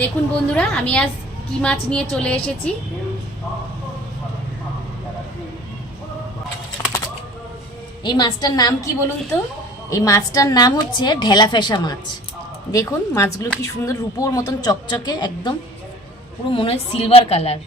দেখুন বন্ধুরা, আমি আজ কি মাছ নিয়ে চলে এসেছি। এই মাছটার নাম কি বলুন তো? এই মাছটার নাম হচ্ছে ঢেলা ফেসা মাছ। দেখুন মাছগুলো কি সুন্দর রূপোর মতন চকচকে, একদম পুরো মনে হয় সিলভার কালার।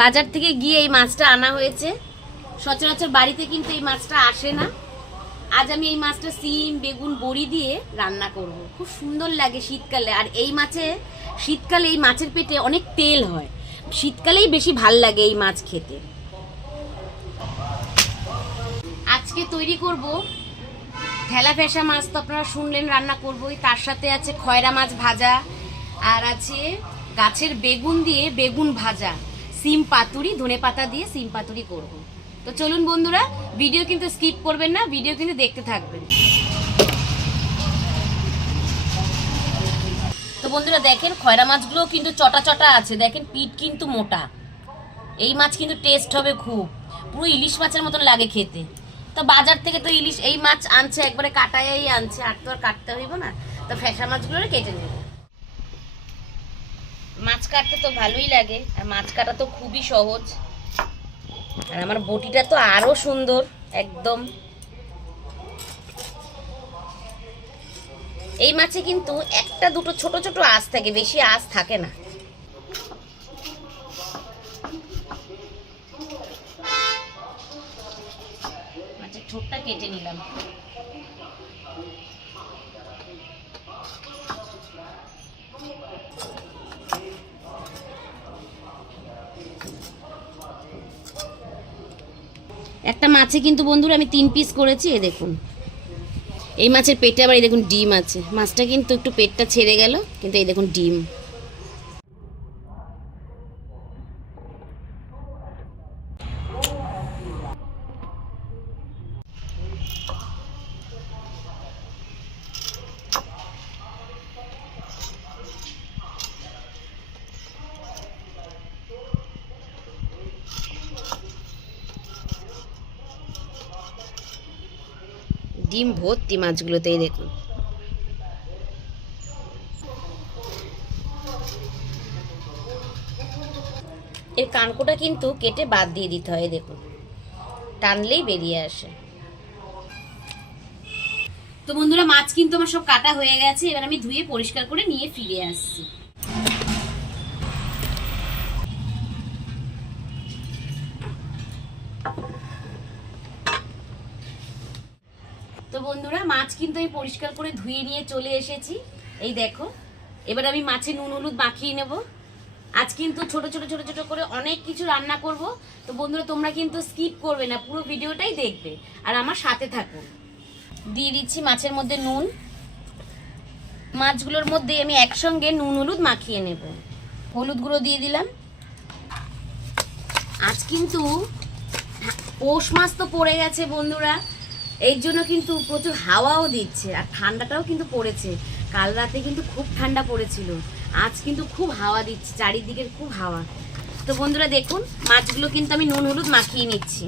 বাজার থেকে গিয়ে এই মাছটা আনা হয়েছে। সচরাচর বাড়িতে কিন্তু এই মাছটা আসে না। আজ আমি এই মাছটা সিম বেগুন বড়ি দিয়ে রান্না করব। খুব সুন্দর লাগে শীতকালে। আর এই মাছে শীতকালে এই মাছের পেটে অনেক তেল হয়, শীতকালেই বেশি ভাল লাগে এই মাছ খেতে। আজকে তৈরি করব ঢেলা ফেসা মাছ, তো আপনারা শুনলেন রান্না করবই। তার সাথে আছে খয়রা মাছ ভাজা, আর আছে গাছের বেগুন দিয়ে বেগুন ভাজা, সিম পাতুরি, ধনে পাতা দিয়ে সিম পাতুরি করব। তো চলুন বন্ধুরা, ভিডিও কিন্তু স্কিপ করবেন না, ভিডিও কিন্তু দেখতে থাকবেন। তো বন্ধুরা দেখেন, খয়রা মাছগুলো কিন্তু চটা চটা আছে, দেখেন পিঠ কিন্তু মোটা। এই মাছ কিন্তু টেস্ট হবে খুব, পুরো ইলিশ মাছের মতন লাগে খেতে। তো বাজার থেকে তো ইলিশ এই মাছ আনছে, একবারে কাটাই আনছে, আর তো আর কাটতে হইব না। তো ফেসা মাছগুলো কেটে নেব। মাছ কাটতে তো ভালোই লাগে, আর মাছ কাটা তো খুবই সহজ। আর আমার বটিটা তো আরো সুন্দর একদম। এই মাছে কিন্তু একটা দুটো ছোট ছোট আঁশ থাকে, বেশি আঁশ থাকে না। মাছের ঠোঁটটা কেটে নিলাম। একটা মাছে কিন্তু বন্ধুরা আমি 3 পিস করেছি। এই দেখুন, এই মাছের পেটে আবার এই দেখুন ডিম আছে। মাছটা কিন্তু একটু পেটটা ছেড়ে গেল, কিন্তু এই দেখুন ডিম। ডিম ভর্তি মাছগুলোতেই দেখুন। এর কানকোটা কিন্তু কেটে বাদ দিয়ে দিতে হয়, দেখুন টানলেই বেরিয়ে আসে। তো বন্ধুরা, মাছ কিন্তু আমার সব কাটা হয়ে গেছে। এবার আমি ধুয়ে পরিষ্কার করে নিয়ে ফিরে আসছি। তো বন্ধুরা, মাছ কিন্তু আমি পরিষ্কার করে ধুয়ে নিয়ে চলে এসেছি। এই দেখো, এবার আমি মাছে নুন হলুদ মাখিয়ে নেব। আজ কিন্তু ছোট ছোট ছোট ছোট করে অনেক কিছু রান্না করব। তো বন্ধুরা, তোমরা কিন্তু স্কিপ করবে না, পুরো ভিডিওটাই দেখবে আর আমার সাথে থাকুন। দিয়ে দিচ্ছি মাছের মধ্যে নুন। মাছগুলোর মধ্যে আমি একসঙ্গে নুন হলুদ মাখিয়ে নেব। হলুদ গুঁড়ো দিয়ে দিলাম। আজ কিন্তু পৌষ মাস তো পড়ে গেছে বন্ধুরা, এই জন্য কিন্তু প্রচুর হাওয়াও দিচ্ছে, আর ঠান্ডাটাও কিন্তু পড়েছে। কাল রাতে কিন্তু খুব ঠান্ডা পড়েছিল, আজ কিন্তু খুব হাওয়া দিচ্ছে, চারিদিকের খুব হাওয়া। তো বন্ধুরা দেখুন, মাছগুলো কিন্তু আমি নুন হলুদ মাখিয়ে নিচ্ছি।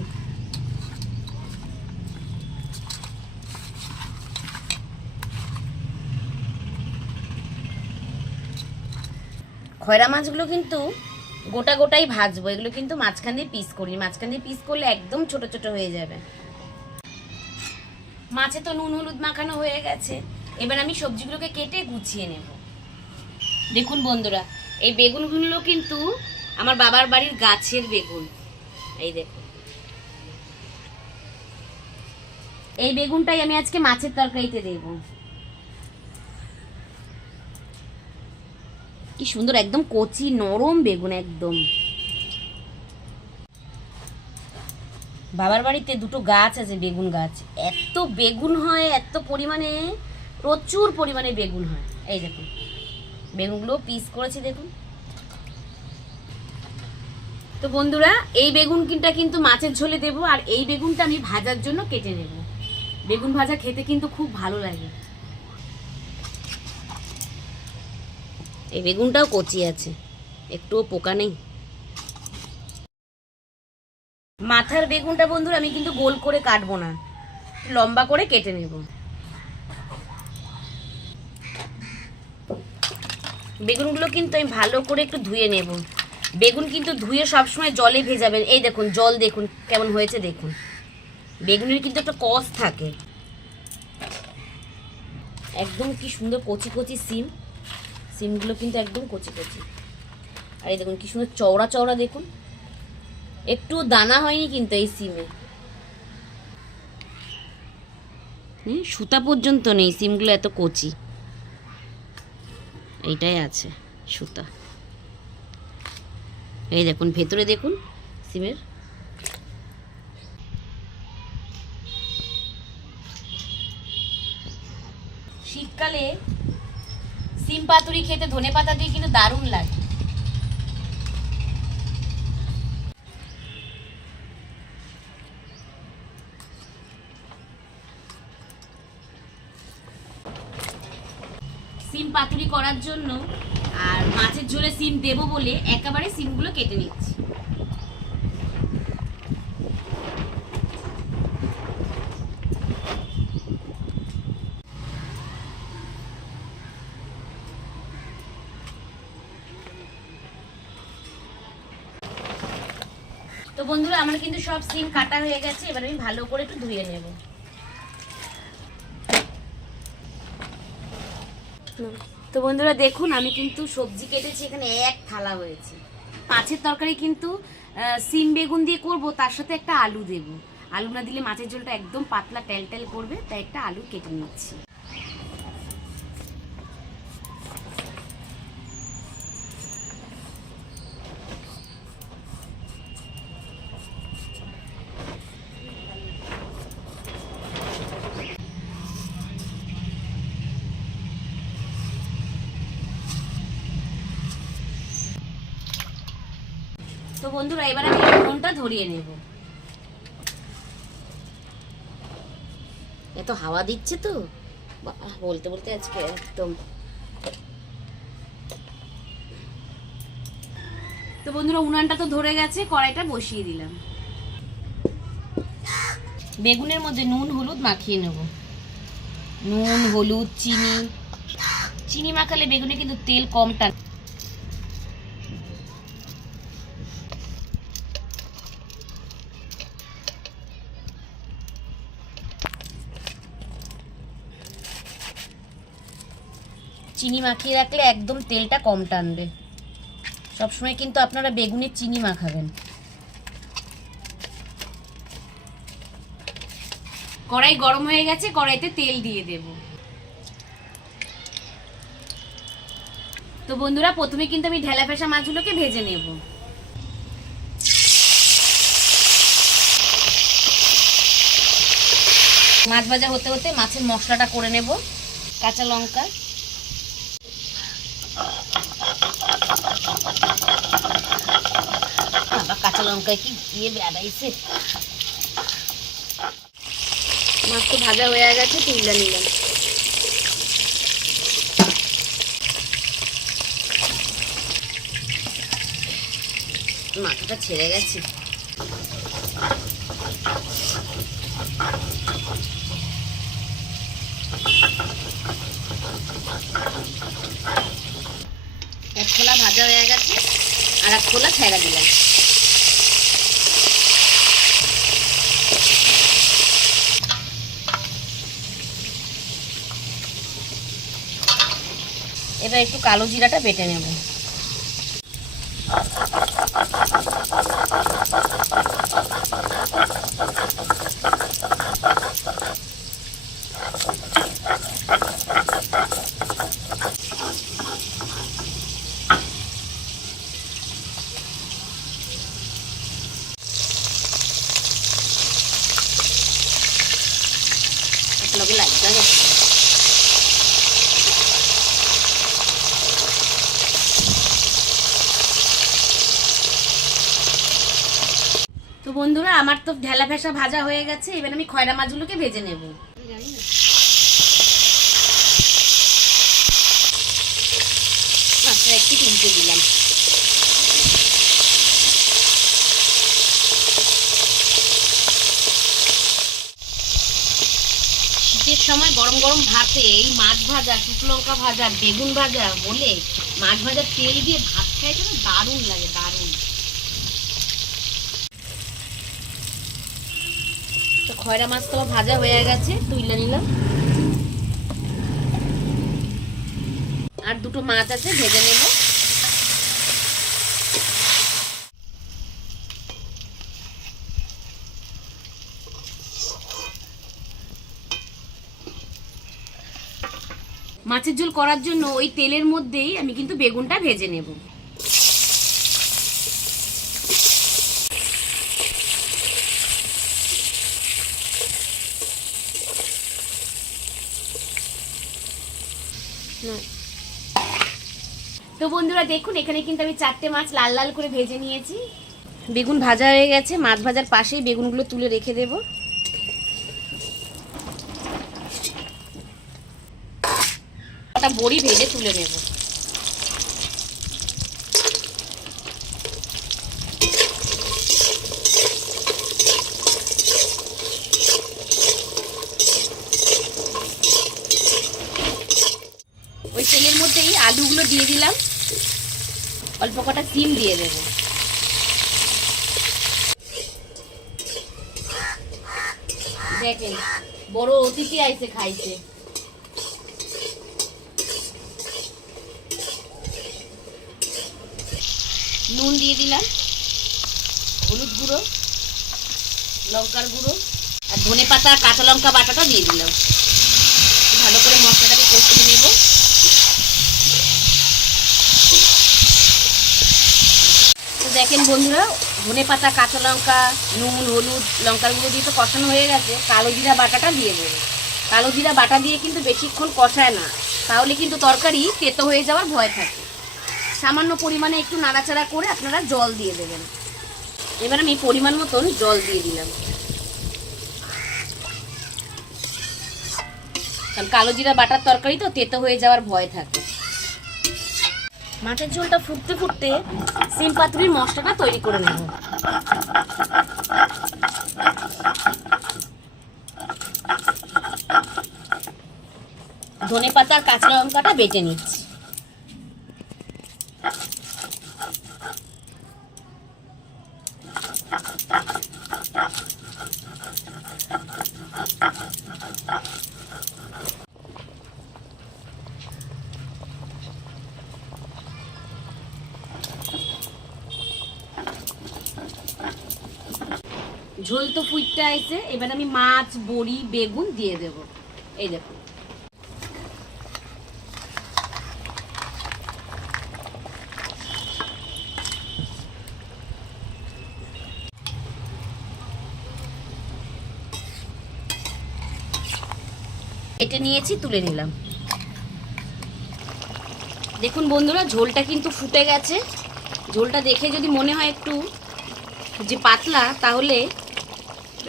খয়রা মাছগুলো কিন্তু গোটা গোটাই ভাজবো, এগুলো কিন্তু মাঝখান দিয়ে পিস করি। মাঝখান দিয়ে পিস করলে একদম ছোট ছোট হয়ে যাবে। মাছে তো নুন হলুদ মাখানো হয়ে গেছে, এবার আমি সবজিগুলোকে কেটে গুছিয়ে নেব। দেখুন বন্ধুরা, এই বেগুনগুলো কিন্তু আমার বাবার বাড়ির গাছের বেগুন। এই দেখুন, এই বেগুনটাই আমি আজকে মাছের তরকারিতে দেব। কি সুন্দর একদম কচি নরম বেগুন একদম। বাবার বাড়িতে দুটো গাছ আছে, বেগুন গাছ। এত বেগুন হয়, এত পরিমাণে, প্রচুর পরিমাণে বেগুন হয়। এই দেখুন, বেগুনগুলো পিস করেছি দেখুন। তো বন্ধুরা, এই বেগুনটা কিন্তু মাছের ঝোলে দেব, আর এই বেগুনটা আমি ভাজার জন্য কেটে নেব। বেগুন ভাজা খেতে কিন্তু খুব ভালো লাগে। এই বেগুনটাও কচি আছে, একটুও পোকা নেই। মাথার বেগুনটা বন্ধুরা আমি কিন্তু গোল করে কাটবো না, লম্বা করে কেটে নেব। বেগুনগুলো কিন্তু আমি ভালো করে একটু ধুয়ে নেব। বেগুন কিন্তু ধুয়ে সবসময় জলে ভেজাবেন। এই দেখুন জল দেখুন কেমন হয়েছে দেখুন। বেগুনের কিন্তু একটা কষ থাকে। একদম কি সুন্দর কচি কচি সিমগুলো কিন্তু একদম কচি কচি। আর এই দেখুন কি সুন্দর চওড়া চওড়া দেখুন, একটু দানা হয়নি কিন্তু এই সিমে। সুতা পর্যন্ত নেই, সিমগুলো এত কচি। এইটাই আছে সুতা। এই দেখুন ভেতরে দেখুন সিমের। শীতকালে সিম পাতুরি খেতে ধনেপাতা দিয়ে কিন্তু দারুণ লাগে। সিম পাতুরি করার জন্য আর মাছের ঝোলে সিম দেবো বলে একেবারে সিমগুলো কেটে নিচ্ছি। তো বন্ধুরা আমার কিন্তু সব সিম কাটা হয়ে গেছে, এবার আমি ভালো করে একটু ধুয়ে নেব। তো বন্ধুরা দেখুন আমি কিন্তু সবজি কেটেছি, এখানে এক থালা হয়েছে। মাছের তরকারি কিন্তু সিম বেগুন দিয়ে করব, তার সাথে একটা আলু দেব। আলু না দিলে মাছের ঝোলটা একদম পাতলা টেল করবে, তাই একটা আলু কেটে নিচ্ছি। তো বন্ধুরা এবার আমি উনুনটা ধরিয়ে নেব। এত হাওয়া দিচ্ছে তো বলতে বলতে আজকে একদম। তো বন্ধুরা উনানটা তো ধরে গেছে, কড়াইটা বসিয়ে দিলাম। বেগুনের মধ্যে নুন হলুদ মাখিয়ে নেব। নুন হলুদ চিনি মাখালে বেগুনে কিন্তু তেল কম টানে। চিনি মাখিয়ে রাখলে একদম তেলটা কম টানবে। সবসময় কিন্তু আপনারা বেগুনে চিনি মাখাবেন। কড়াই গরম হয়ে গেছে, কড়াইতে তেল দিয়ে দেব। তো বন্ধুরা প্রথমে কিন্তু আমি ঢেলা ফেসা মাছগুলোকে ভেজে নেব। মাছ ভাজা হতে হতে মাছের মশলাটা করে নেব। কাঁচা লঙ্কা, কাঁচা লঙ্কায় কি দিয়ে বেড়াইছে। মাছ তো ভাজা হয়ে গেছে, তুলে নিলাম। মাথাটা ছেড়ে গেছে। এক খোলা ভাজা হয়ে গেছে, আর এক খোলা ছেড়ে দিলাম। এবার একটু কালো জিরাটা বেটে নেব। লগে লাগবে গেছে। তো বন্ধুরা আমার তো ঢেলা ফেসা ভাজা হয়ে গেছে, এবার আমি খয়রা মাছগুলোকে ভেজে নেব। মাছটা একটু তুলতে দিলাম। শীতের সময় গরম গরম ভাতে এই মাছ ভাজা, শুকনো লঙ্কা ভাজা, বেগুন ভাজা হলে মাছ ভাজার তেল দিয়ে ভাত খাইতে না দারুণ লাগে, দারুণ। তো খয়রা মাছ তো ভাজা হয়ে গেছে, তুইলা নিলাম। আর দুটো মাছ আছে, ভেজে নেব। মাছের ঝোল করার জন্য ওই তেলের মধ্যেই আমি কিন্তু বেগুনটা ভেজে নেব। তো বন্ধুরা দেখুন, এখানে কিন্তু আমি 4টে মাছ লাল লাল করে ভেজে নিয়েছি। বেগুন ভাজা হয়ে গেছে, মাছ ভাজার পাশেই বেগুনগুলো তুলে রেখে দেব। একটা বড়ি ভেজে তুলে নেব। ওই তেলের মধ্যেই আলুগুলো দিয়ে দিলাম, অল্প কটা সিম দিয়ে দেব। দেখেন বড় অতিথি আইছে খাইছে। নুন দিয়ে দিলাম, হলুদ গুঁড়ো, লঙ্কার গুঁড়ো আর ধনে পাতা কাঁচা লঙ্কা বাটাটা দিয়ে দিলাম। ভালো করে মশলাটাকে কষিয়ে নেব। তো দেখেন বন্ধুরা, ধনে পাতা কাঁচা লঙ্কা নুন হলুদ লঙ্কার গুঁড়ো দিয়ে তো কষানো হয়ে গেছে। কালো জিরা বাটাটা দিয়ে দেবো। কালো জিরা বাটা দিয়ে কিন্তু বেশিক্ষণ কষায় না, তাহলে কিন্তু তরকারি তেতো হয়ে যাওয়ার ভয় থাকে। সামান্য পরিমাণে একটু নাড়াচাড়া করে আপনারা জল দিয়ে দেবেন। এবার আমি পরিমাণ মতন জল দিয়ে দিলাম, কারণ কালো জিরা বাটার তরকারি তো তেতো হয়ে যাওয়ার ভয় থাকে। মাছের ঝোলটা ফুটতে ফুটতে সিম পাতুরির মশলাটা তৈরি করে নেব। ধনে পাতা আর কাঁচা লঙ্কাটা বেটে নিচ্ছি। ঝোল তো ফুটতে আইছে, এবার আমি মাছ বড়ি বেগুন দিয়ে দেব। এই দেখুন, কেটে নিয়েছি, তুলে নিলাম। দেখুন বন্ধুরা, ঝোলটা কিন্তু ফুটে গেছে। ঝোলটা দেখে যদি মনে হয় একটু যে পাতলা, তাহলে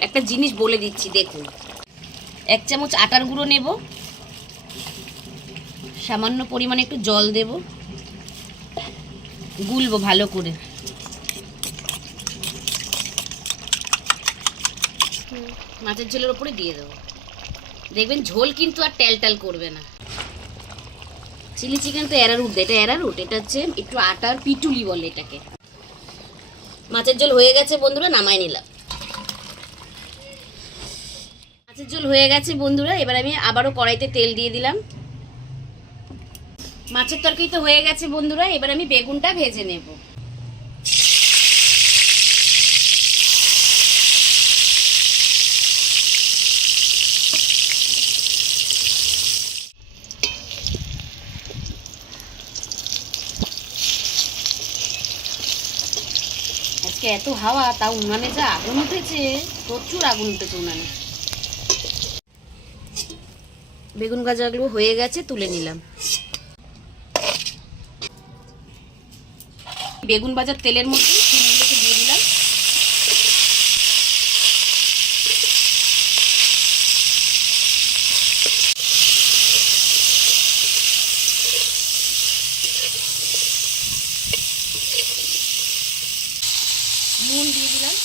একটা জিনিস বলে দিচ্ছি। দেখুন, 1 চামচ আটার গুঁড়ো নেব, সামান্য পরিমাণে একটু জল দেব, গুলবো ভালো করে। মাছের ঝোলের উপরে দিয়ে দেবো। দেখবেন ঝোল কিন্তু আর টেলটাল করবে না। চিলি চিকেন তো অ্যারারুট, এটা অ্যারারুট, এটা হচ্ছে একটু আটার পিটুলি বলে এটাকে। মাছের ঝোল হয়ে গেছে বন্ধুরা, নামাই নিলাম। মাছের ঝোল হয়ে গেছে বন্ধুরা, এবার আমি আবারও কড়াইতে তেল দিয়ে দিলাম। মাছের তরকারি তো হয়ে গেছে বন্ধুরা, এবার আমি বেগুনটা ভেজে নেব। আজকে এত হাওয়া, তাও উনানে যা আগুন উঠেছে, প্রচুর আগুন উঠেছে উনানে। বেগুন ভাজাগুলো হয়ে গেছে, তুলে নিলাম। বেগুন ভাজার তেলের মধ্যে সিমগুলোকে দিয়ে দিলাম। নুন দিয়ে দিলাম,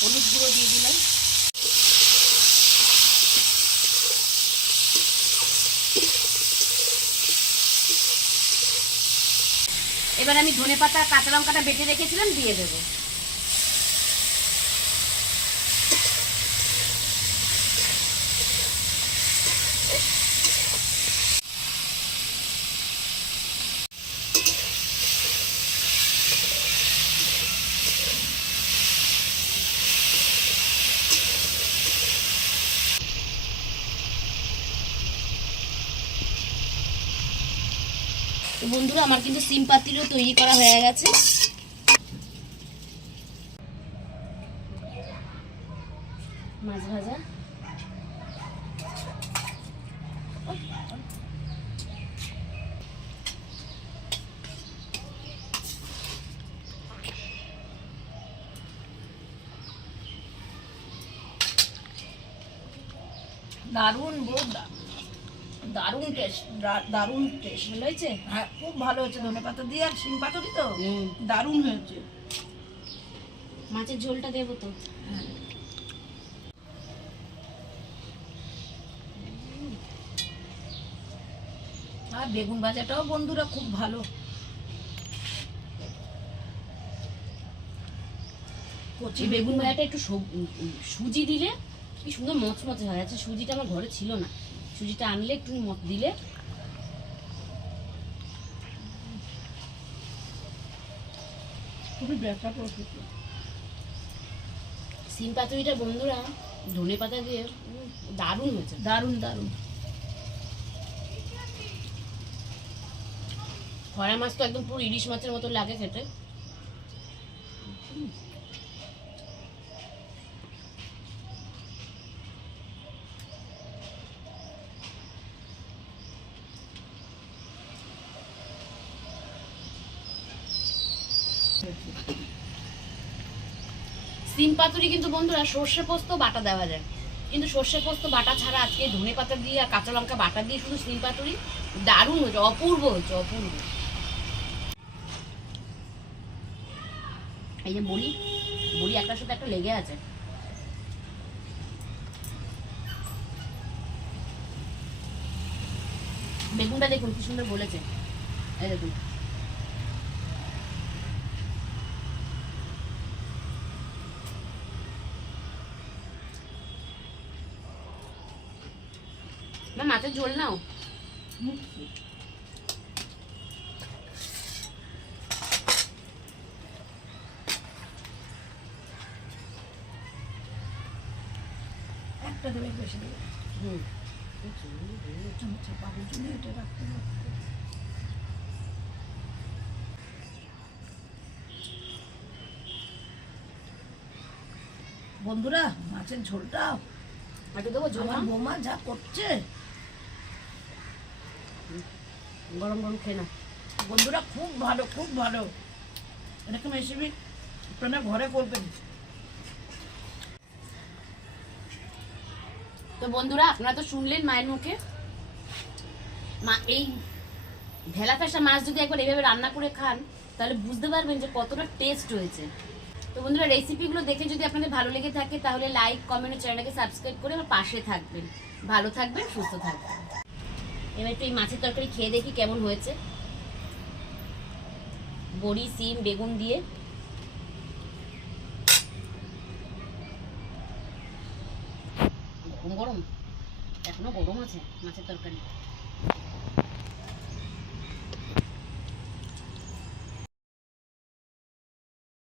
হলুদ গুঁড়ো দিয়ে দিলাম, এবার আমি ধনেপাতা কাঁচা লঙ্কাটা বেটে রেখেছিলাম দিয়ে দেবো। তো বন্ধুরা আমার কিন্তু সিম পাতুরিও তৈরি করা হয়ে গেছে। মাছ ভাজা দারুণ দারুণ টেস্ট, দারুণ টেস্ট। ভালো হয়েছে? হ্যাঁ খুব ভালো হয়েছে, ধনেপাতা দিয়ে আর শিম পাতুরি তো দারুণ হয়েছে। মাছের ঝোলটা দেবো তো। হ্যাঁ আর বেগুন ভাজাটাও বন্ধুরা খুব ভালো। কচি এই বেগুন ভাজাটা একটু সুজি দিলে কি সুন্দর মচমচে হয়। আচ্ছা সুজিটা আমার ঘরে ছিল না, সুজিটা আনলে একটু দিলে। খুবই ব্যথা করছে। সিম পাতুরিটা বন্ধুরা ধনে পাতা দিয়ে দারুণ হয়েছে, দারুণ দারুণ। খরা মাছ তো একদম পুরো ইলিশ মাছের মতো লাগে খেতে। সিম পাতুরি কিন্তু বন্ধুরা সর্ষে পোস্ত বাটা দেওয়া যায়, কিন্তু সর্ষে পোস্ত বাটা ছাড়া আজকে ধনে পাতা দিয়ে আর কাঁচা লঙ্কা বাটা দিয়ে শুধু সিম পাতুরি দারুণ হয়েছে, অপূর্ব হয়েছে, অপূর্ব। এই যে বড়ি, বড়ি একটার সাথে একটা লেগে আছে। বেগুনটা দেখুন কি সুন্দর বলেছে, এই দেখুন। না মাছের ঝোল নাও। একটা দেবে, বেশি দেবে। চামচে পাবের জন্য এটা রাখতে হবে। বন্ধুরা মাছের ঝোলটা একটু দেবো ঝোল? আমার বৌমা যা করছে, গরম গরম খেয়ে না বন্ধুরা খুব ভালো, খুব ভালো। এরকম রেসিপি আপনারা ঘরে করবেন। তো বন্ধুরা আপনারা তো শুনলেন মায়ের মুখে, মা এই ভেলা ফেসা মাছ যদি একবার এইভাবে রান্না করে খান তাহলে বুঝতে পারবেন যে কতটা টেস্ট হয়েছে। তো বন্ধুরা রেসিপিগুলো দেখে যদি আপনাদের ভালো লেগে থাকে তাহলে লাইক কমেন্ট ও চ্যানেলটাকে সাবস্ক্রাইব করে আমার পাশে থাকবেন। ভালো থাকবেন, সুস্থ থাকবেন। এবার একটু এই মাছের তরকারি খেয়ে দেখি কেমন হয়েছে, বড়ি সিম বেগুন দিয়ে। গরম গরম, এখনো গরম আছে মাছের তরকারি।